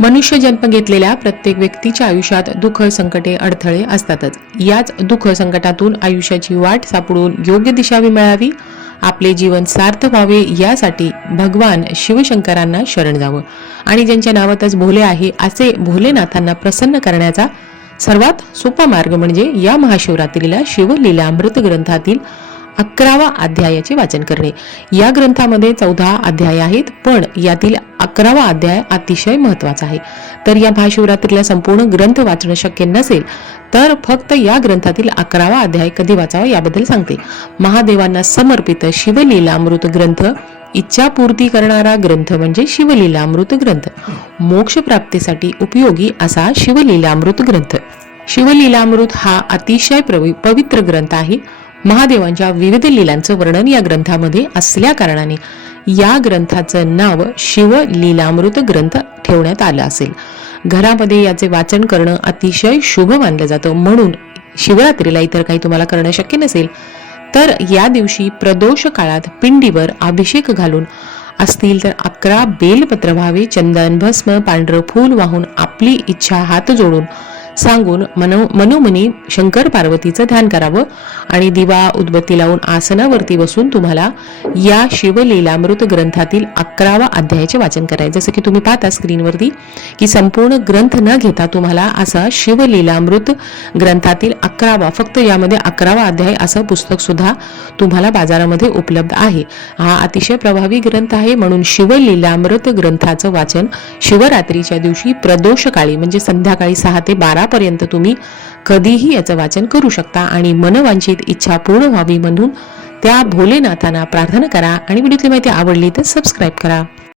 मनुष्य जन्म घेतलेल्या प्रत्येक व्यक्तीच्या आयुष्यात दुःख, संकटे, अडथळे असतातच. याच दुःख संकटातून आयुष्याची वाट सापडून योग्य दिशा मिळावी, आपले जीवन सार्थ व्हावे यासाठी भगवान शिवशंकरांना शरण जावं आणि ज्यांच्या नावातच भोले आहे असे भोलेनाथांना प्रसन्न करण्याचा सर्वात सोपा मार्ग म्हणजे या महाशिवरात्रीला शिवलीलामृत ग्रंथातील 11वा अध्यायाचे वाचन करणे. या ग्रंथामध्ये 14 अध्याय आहेत, पण यातील 11वा अध्याय अतिशय महत्वाचा आहे. तर या महाशिवरात्रीला संपूर्ण ग्रंथ वाचणं शक्य नसेल तर फक्त या ग्रंथातील 11वा अध्याय कधी वाचावा याबद्दल सांगते. महादेवांना समर्पित शिवलीलामृत ग्रंथ, इच्छापूर्ती करणारा ग्रंथ म्हणजे शिवलीलामृत ग्रंथ. मोक्ष प्राप्तीसाठी उपयोगी असा शिवलीलामृत ग्रंथ. शिवलीलामृत हा अतिशय पवित्र ग्रंथ आहे. महादेवांच्या विविध लीलांचं वर्णन या ग्रंथामध्ये असल्या कारणाने या ग्रंथाचं नाव शिवलीलामृत ग्रंथ ठेवण्यात आलं असेल. घरामध्ये याचे वाचन करणं अतिशय शुभ मानलं जातं. म्हणून शिवरात्रीला इतर काही तुम्हाला करणं शक्य नसेल तर या दिवशी प्रदोष काळात पिंडीवर अभिषेक घालून असतील तर 11 बेलपत्र व्हावे, चंदन, भस्म, पांढरं फूल वाहून आपली इच्छा हात जोडून सांगून मनोमनी शंकर पार्वतीचं ध्यान करावं आणि दिवा उदबत्ती लावून आसनावरती बसून तुम्हाला या शिवलीलामृत ग्रंथातील 11वा अध्यायाचे वाचन करायचं. जसं की तुम्ही पाहता स्क्रीनवरती की संपूर्ण ग्रंथ न घेता तुम्हाला असा शिवलीलामृत ग्रंथातील 11वा, फक्त यामध्ये 11वा अध्याय असं पुस्तक सुद्धा तुम्हाला बाजारामध्ये उपलब्ध आहे. हा अतिशय प्रभावी ग्रंथ आहे. म्हणून शिवलीलामृत ग्रंथाचं वाचन शिवरात्रीच्या दिवशी प्रदोष काळी म्हणजे संध्याकाळी 6 ते 12 पर्यंत तुम्ही कधीही याचं वाचन करू शकता आणि मनवांछित इच्छा पूर्ण व्हावी म्हणून त्या भोलेनाथांना प्रार्थना करा. आणि व्हिडिओची माहिती आवडली तर सबस्क्राईब करा.